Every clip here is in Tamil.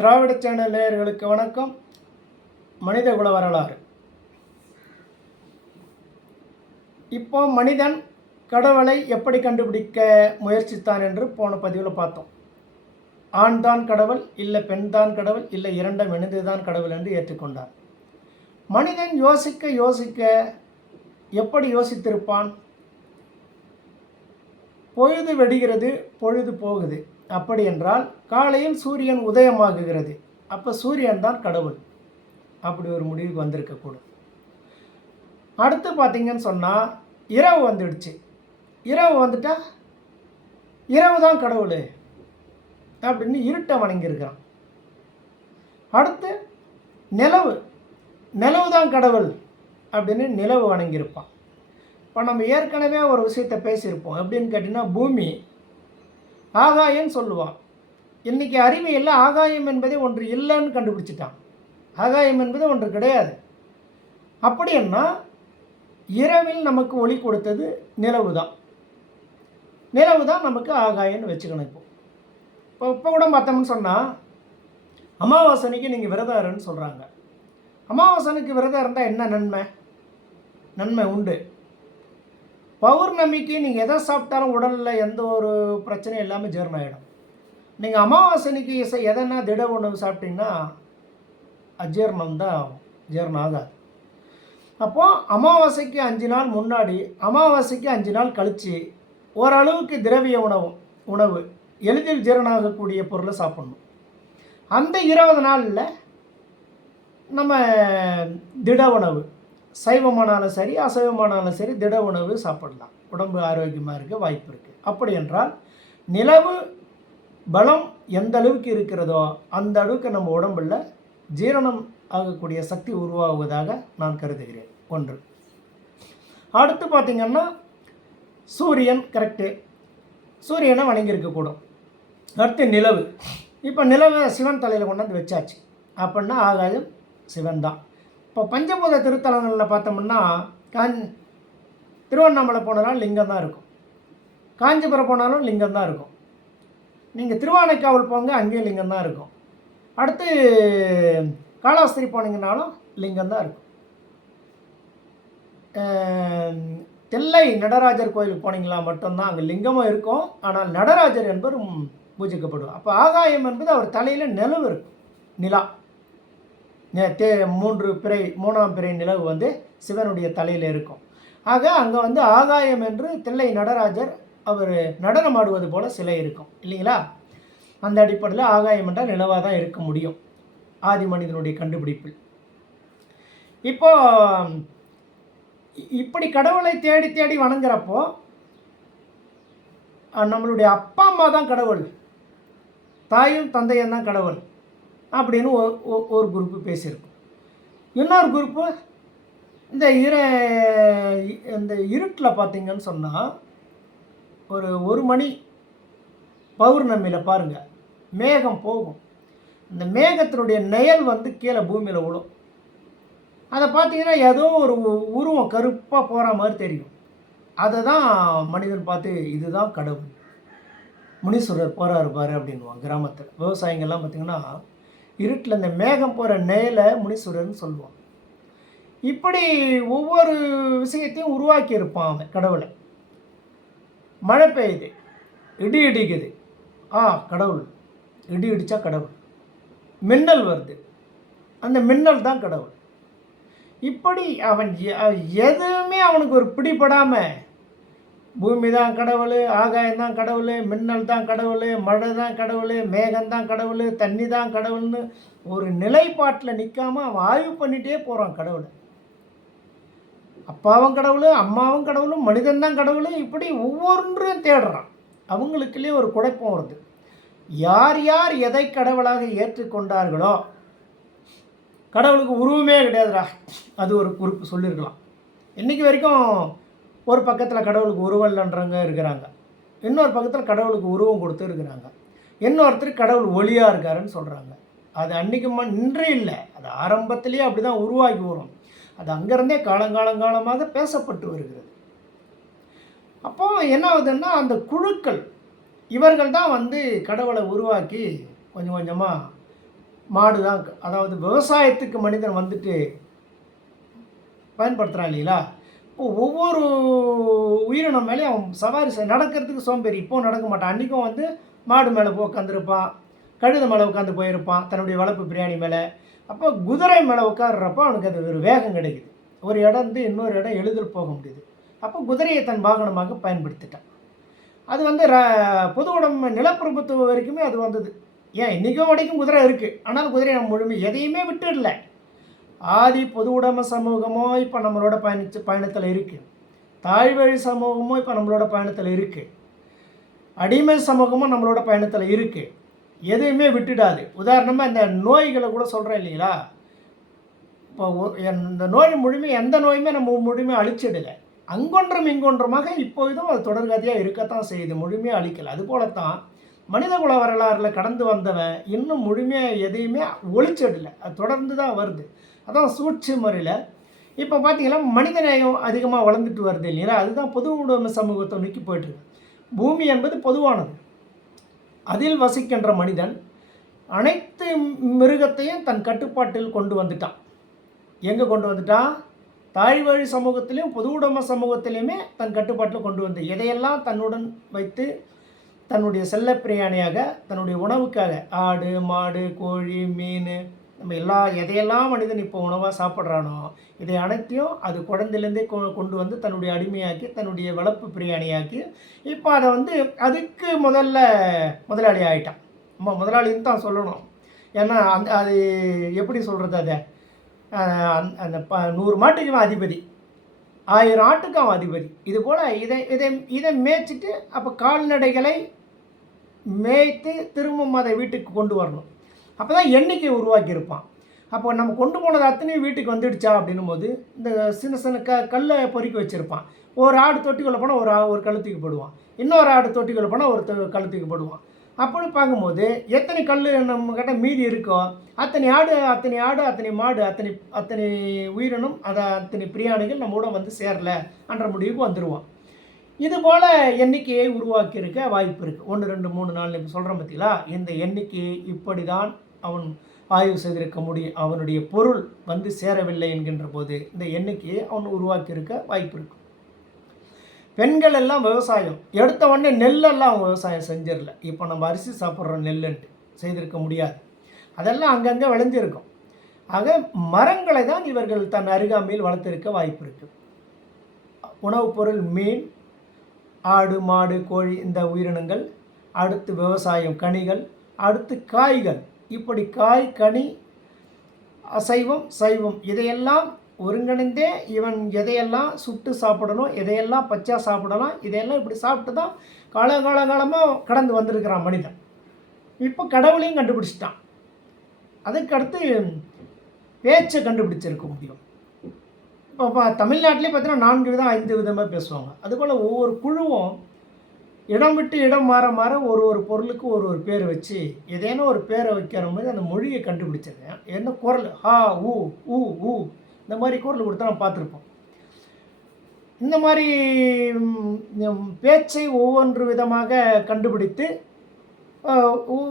திராவிட சேனல் நேயர்களுக்கு வணக்கம். மனித குல வரலாறு. இப்போ மனிதன் கடவுளை எப்படி கண்டுபிடிக்க முயற்சித்தான் என்று போன பதிவில் பார்த்தோம். ஆண் தான் கடவுள் இல்லை பெண் தான் கடவுள் இல்லை இரண்டும் இணைந்து தான் கடவுள் என்று ஏற்றுக்கொண்டார். மனிதன் யோசிக்க யோசிக்க எப்படி யோசித்திருப்பான்? பொழுது வெடிகிறது பொழுது போகுது. அப்படி என்றால் காலையில் சூரியன் உதயமாகுகிறது. அப்போ சூரியன் தான் கடவுள். அப்படி ஒரு முடிவுக்கு வந்திருக்கக்கூடும். அடுத்து பார்த்தீங்கன்னு சொன்னால் இரவு வந்துடுச்சு. இரவு வந்துட்டா இரவு தான் கடவுள் அப்படின்னு இருட்டை வணங்கியிருக்கிறான். அடுத்து நிலவு நிலவு தான் கடவுள் அப்படின்னு நிலவு வணங்கியிருப்பான். இப்போ நம்ம ஏற்கனவே ஒரு விஷயத்தை பேசியிருப்போம். எப்படின்னு கேட்டிங்கன்னா பூமி ஆகாயம்னு சொல்லுவான். இன்றைக்கி அறிவியலில் ஆகாயம் என்பதே ஒன்று இல்லைன்னு கண்டுபிடிச்சிட்டான். ஆகாயம் என்பது ஒன்று கிடையாது. அப்படின்னா இரவில் நமக்கு ஒளி கொடுத்தது நிலவு தான் நிலவு தான் நமக்கு ஆகாயம்னு வச்சுக்கணும் இப்போ. இப்போ இப்போ கூட பார்த்தோம்னு சொன்னால் அமாவாசனைக்கு நீங்கள் விரதம் இருன்னு சொல்கிறாங்க அமாவாசனைக்கு விரதம் இருந்தால் என்ன நன்மை? நன்மை உண்டு. பௌர்ணமிக்கு நீங்கள் எதை சாப்பிட்டாலும் உடலில் எந்த ஒரு பிரச்சனையும் இல்லாமல் ஜீரணம் ஆகிடும் நீங்கள் அமாவாசனைக்கு இசை எதனா திட உணவு சாப்பிட்டீங்கன்னா அஜீரணம் தான் ஜீரணம் ஆகாது. அப்போது அமாவாசைக்கு அஞ்சு நாள் முன்னாடி அமாவாசைக்கு அஞ்சு நாள் கழித்து ஓரளவுக்கு திரவிய உணவு உணவு எளிதில் ஜீரணம் ஆகக்கூடிய பொருளை சாப்பிட்ணும். அந்த இருபது நாளில் நம்ம திட உணவு சைவமானாலும் சரி அசைவமானாலும் சரி திட உணவு சாப்பிடலாம். உடம்பு ஆரோக்கியமாக இருக்க வாய்ப்பு இருக்குது அப்படி என்றால் நிலவு பலம் எந்த அளவுக்கு இருக்கிறதோ அந்த அளவுக்கு நம்ம உடம்பில் ஜீரணம் ஆகக்கூடிய சக்தி உருவாகுவதாக நான் கருதுகிறேன். ஒன்று. அடுத்து பார்த்திங்கன்னா சூரியன் கரெக்டு சூரியனை வணங்கியிருக்கக்கூடும். அடுத்து நிலவு. இப்போ நிலவை சிவன் தலையில் கொண்டாந்து வச்சாச்சு. அப்படின்னா ஆகாயம் சிவன் தான் இப்போ பஞ்சபூத திருத்தலங்களில் பார்த்தோம்னா காஞ் திருவண்ணாமலை போனாலும் லிங்கம் தான் இருக்கும். காஞ்சிபுரம் போனாலும் லிங்கம் தான் இருக்கும். நீங்கள் திருவானைக்காவல் போங்க அங்கேயும் லிங்கம் தான் இருக்கும். அடுத்து காலாஸ்திரி போனீங்கன்னாலும் லிங்கம் தான் இருக்கும். தெல்லை நடராஜர் கோயிலுக்கு போனீங்களா மட்டும்தான் அங்கே லிங்கமும் இருக்கும். ஆனால் நடராஜர் என்பவர் பூஜிக்கப்படுவார். அப்போ ஆகாயம் என்பது அவர் தலையில் நிலவு இருக்கும். நிலா. தே மூன்று பிறை மூணாம் பிறை நிலவு வந்து சிவனுடைய தலையில் இருக்கும். ஆக அங்கே வந்து ஆகாயம் என்று தில்லை நடராஜர் அவர் நடனம் ஆடுவது போல் சிலை இருக்கும். இல்லைங்களா? அந்த அடிப்படையில் ஆகாயம் என்றால் நிலவாக தான் இருக்க முடியும். ஆதி மனிதனுடைய கண்டுபிடிப்பில். இப்போ இப்படி கடவுளை தேடி தேடி வணங்குறப்போ நம்மளுடைய அப்பா அம்மா தான் கடவுள். தாயும் தந்தையும் தான் கடவுள். அப்படின்னு ஒரு குரூப்பு பேசியிருக்கும். இன்னொரு குரூப்பு இந்த இர இந்த இருட்டில் பார்த்தீங்கன்னு சொன்னால் ஒரு ஒரு மணி பௌர்ணமியில் பாருங்கள் மேகம் போகும். இந்த மேகத்தினுடைய நெயல் வந்து கீழே பூமியில் விழும். அதை பார்த்தீங்கன்னா ஏதோ ஒரு உருவம் கருப்பாக போகிற மாதிரி தெரியும். அதை தான் மனிதன் பார்த்து இதுதான் கடவுள். முனீஸ்வரர் போகிறாரு பாரு அப்படின்வான் கிராமத்தில். விவசாயிங்கள்லாம் பார்த்திங்கன்னா இருட்டில் இந்த மேகம் போகிற நேலை முனீஸ்வரர்னு சொல்லுவான். இப்படி ஒவ்வொரு விஷயத்தையும் உருவாக்கி இருப்பான் அவன் கடவுளை. மழை பெய்யுது இடி இடிக்குது. ஆ கடவுள். இடி இடித்தா கடவுள். மின்னல் வருது. அந்த மின்னல் தான் கடவுள். இப்படி அவன் எதுவுமே அவனுக்கு ஒரு பிடிபடாமல் பூமி தான் கடவுள் ஆகாயம் தான் கடவுள் மின்னல் தான் கடவுள் மழை தான் கடவுள் மேகம் தான் கடவுள் தண்ணி தான் கடவுள்னு ஒரு நிலைப்பாட்டில் நிற்காமல் அவன் ஆய்வு பண்ணிகிட்டே போகிறான் கடவுளை. அப்பாவும் கடவுள் அம்மாவும் கடவுளும் மனிதன் தான் கடவுள் இப்படி ஒவ்வொன்றும் தேடுறான். அவங்களுக்குள்ளே ஒரு குழப்பம் வருது. யார் யார் எதை கடவுளாக ஏற்றுக்கொண்டார்களோ கடவுளுக்கு உருவமே கிடையாதுடா அது ஒரு குறிப்பு சொல்லியிருக்கலாம். இன்றைக்கி வரைக்கும் ஒரு பக்கத்தில் கடவுளுக்கு உருவல்லன்றவங்க இருக்கிறாங்க. இன்னொரு பக்கத்தில் கடவுளுக்கு உருவம் கொடுத்து இருக்கிறாங்க. இன்னொருத்தர் கடவுள் ஒளியாக இருக்காருன்னு சொல்கிறாங்க அது அன்றைக்கு மண் இன்றே இல்லை. அது ஆரம்பத்திலேயே அப்படி தான் உருவாக்கி வரும். அது அங்கேருந்தே காலங்காலங்காலமாக பேசப்பட்டு வருகிறது. அப்போ என்ன ஆகுதுன்னா அந்த குழுக்கள் இவர்கள் தான் வந்து கடவுளை உருவாக்கி கொஞ்சம் கொஞ்சமாக மாடு தான் அதாவது விவசாயத்துக்கு மனிதன் வந்துட்டு பயன்படுத்துகிறான் இல்லைங்களா? ஒவ்வொரு உயிரினம் மேலேயும் அவன் சவாரி நடக்கிறதுக்கு சோம்பேறி. இப்போ நடக்க மாட்டான். அன்றைக்கும் வந்து மாடு மேலே போ உட்காந்துருப்பான் கழுத மேலே உட்காந்து போயிருப்பான் தன்னுடைய வளர்ப்பு பிரியாணி மேலே. அப்போ குதிரை மேலே உட்காடுறப்போ அவனுக்கு அது ஒரு வேகம் கிடைக்குது. ஒரு இடம் வந்து இன்னொரு இடம் எளிதில் போக முடியுது. அப்போ குதிரையை தன் வாகனமாக பயன்படுத்திட்டான். அது வந்து ர பொது உடம்பு நிலப்பிரபுத்துவம் வரைக்குமே அது வந்தது. ஏன் இன்றைக்கும் வரைக்கும் குதிரை இருக்குது ஆனால் குதிரை நம்ம முழுமை எதையுமே விட்டுடல. ஆதி பொது உடைமை சமூகமோ இப்போ நம்மளோட பயணிச்சு பயணத்தில் இருக்குது தாழ்வழி சமூகமோ இப்போ நம்மளோட பயணத்தில் இருக்குது அடிமை சமூகமும் நம்மளோட பயணத்தில் இருக்குது எதையுமே விட்டுடாது. உதாரணமாக இந்த நோய்களை கூட சொல்கிறேன் இல்லைங்களா? இப்போ இந்த நோய் முழுமை எந்த நோயுமே நம்ம முழுமையாக அழிச்சிடலை. அங்கொன்றும் இங்கொன்றுமாக இப்போதும் அது தொடர்கதையாக இருக்கத்தான் செய்யுது. முழுமையாக அழிக்கலை. அது போலத்தான் மனித வரலாறில் கடந்து வந்தவன் இன்னும் முழுமையாக எதையுமே ஒழிச்சிடலை. அது தொடர்ந்து தான் வருது. அதான் சூழ்ச்சி முறையில். இப்போ பார்த்தீங்கன்னா மனிதநேயம் அதிகமாக வளர்ந்துட்டு வருது இல்லைங்களா அதுதான் பொது உடைமை சமூகத்தை நோக்கி போயிட்டுருக்கு பூமி என்பது பொதுவானது. அதில் வசிக்கின்ற மனிதன் அனைத்து மிருகத்தையும் தன் கட்டுப்பாட்டில் கொண்டு வந்துட்டான். எங்கே கொண்டு வந்துட்டான்? தாழ்வழி சமூகத்திலையும் பொது உடைமை சமூகத்திலையுமே தன் கட்டுப்பாட்டில் கொண்டு வந்து எதையெல்லாம் தன்னுடன் வைத்து தன்னுடைய செல்லப்பிரியாணியாக தன்னுடைய உணவுக்காக ஆடு மாடு கோழி மீன் நம்ம எல்லா எதையெல்லாம் மனிதன் இப்போ உணவாக சாப்பிட்றானோ இதை அனைத்தையும் அது குழந்தையிலேருந்தே கொ கொண்டு வந்து தன்னுடைய அடிமையாக்கி தன்னுடைய வளர்ப்பு பிரியாணியாக்கி இப்போ அதை வந்து அதுக்கு முதல்ல முதலாளி ஆகிட்டான் நம்ம முதலாளின்னு தான் சொல்லணும். ஏன்னா அந்த அது எப்படி சொல்கிறது அதை? அந்த- அந்த ப நூறு மாட்டுக்கு அவன் அதிபதி. ஆயிரம் ஆட்டுக்கு அவன் அதிபதி. இது போல் இதை இதை இதை மேய்ச்சிட்டு அப்போ கால்நடைகளை மேய்த்து திரும்பவும் அதை வீட்டுக்கு கொண்டு வரணும். அப்போ தான் எண்ணிக்கை உருவாக்கியிருப்பான். அப்போ நம்ம கொண்டு போனது அத்தனையும் வீட்டுக்கு வந்துடுச்சா அப்படின்னும் போது இந்த சின்ன சின்ன க கல்லை பொறுக்கி வச்சுருப்பான். ஒரு ஆடு தொட்டிக்குள்ளே போனால் ஒரு ஒரு கழுத்துக்கு போடுவான். இன்னொரு ஆடு தொட்டிக்குள்ளே போனால் ஒரு கழுத்துக்கு போடுவான். அப்படி பார்க்கும்போது எத்தனை கல் நம்மக்கிட்ட மீதி இருக்கோ அத்தனை ஆடு அத்தனை ஆடு அத்தனை மாடு அத்தனை அத்தனை உயிரினும் அதை அத்தனை பிரியாணிகள் நம்மோட வந்து சேரல என்ற முடிவுக்கு வந்துடுவோம் இது போல் எண்ணிக்கையை உருவாக்கியிருக்க வாய்ப்பு இருக்குது ஒன்று ரெண்டு மூணு நாலு சொல்கிறோம் பார்த்தீங்களா இந்த எண்ணிக்கை இப்படி தான் அவன் ஆய்வு செய்திருக்க முடியும். அவனுடைய பொருள் வந்து சேரவில்லை என்கின்ற போது இந்த எண்ணிக்கையை அவன் உருவாக்கியிருக்க வாய்ப்பு இருக்கும் பெண்கள் எல்லாம் விவசாயம். எடுத்த உடனே நெல்லெல்லாம் அவங்க விவசாயம் செஞ்சிடல. இப்போ நம்ம அரிசி சாப்பிட்றோம் நெல்லுன்ட்டு செய்திருக்க முடியாது. அதெல்லாம் அங்கங்கே விளைஞ்சிருக்கும். ஆக மரங்களை தான் இவர்கள் தன் அருகாமையில் வளர்த்திருக்க வாய்ப்பு இருக்குது உணவுப் பொருள் மீன் ஆடு மாடு கோழி இந்த உயிரினங்கள் அடுத்து விவசாயம் கனிகள் அடுத்து காய்கள். இப்படி காய் கனி அசைவம் சைவம் இதையெல்லாம் ஒருங்கிணைந்தே இவன் எதையெல்லாம் சுட்டு சாப்பிடணும் எதையெல்லாம் பச்சையாக சாப்பிடலாம் இதையெல்லாம் இப்படி சாப்பிட்டு தான் கால கால காலமாக கடந்து வந்திருக்கிறான் மனிதன். இப்போ கடவுளையும் கண்டுபிடிச்சிட்டான். அதுக்கடுத்து பேச்சை கண்டுபிடிச்சிருக்க முடியும். இப்போ இப்போ தமிழ்நாட்டிலே பார்த்தீங்கன்னா நான்கு விதம் ஐந்து விதமாக பேசுவாங்க. அதுபோல் ஒவ்வொரு குழுவும் இடம் விட்டு இடம் மாற மாற ஒரு ஒரு பொருளுக்கு ஒரு ஒரு பேர் வச்சு ஏதேனும் ஒரு பேரை வைக்கிற மாதிரி அந்த மொழியை கண்டுபிடிச்சிருக்கேன் என்ன குரல்? ஹா ஊ ஊ ஊ. இந்த மாதிரி குரல் கொடுத்தா நான் பார்த்துருப்போம். இந்த மாதிரி பேச்சை ஒவ்வொன்று விதமாக கண்டுபிடித்து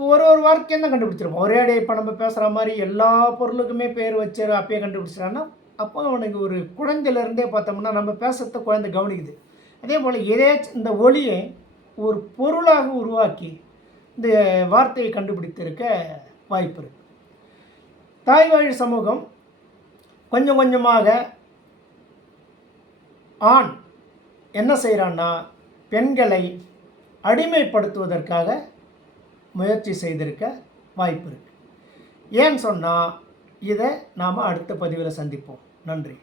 ஒரு ஒரு வார்த்தையும் தான் கண்டுபிடிச்சிருப்போம். ஒரே அடி இப்போ நம்ம பேசுகிற மாதிரி எல்லா பொருளுக்குமே பேர் வச்சு அப்பயே கண்டுபிடிச்சிட்டான்னா அப்போ அவனுக்கு ஒரு குழந்தையிலேருந்தே பார்த்தோம்னா நம்ம பேசுகிறத குழந்தை கவனிக்குது. அதே போல் எதே இந்த ஒளியை ஒரு பொருளாக உருவாக்கி இந்த வார்த்தையை கண்டுபிடித்திருக்க வாய்ப்பு இருக்கு. தாய்வாழி சமூகம் கொஞ்சம் கொஞ்சமாக ஆண் என்ன செய்கிறான்னா பெண்களை அடிமைப்படுத்துவதற்காக முயற்சி செய்திருக்க வாய்ப்பு இருக்கு. ஏன்னு சொன்னால் இதை நாம் அடுத்த பதிவில் சந்திப்போம். நன்றி.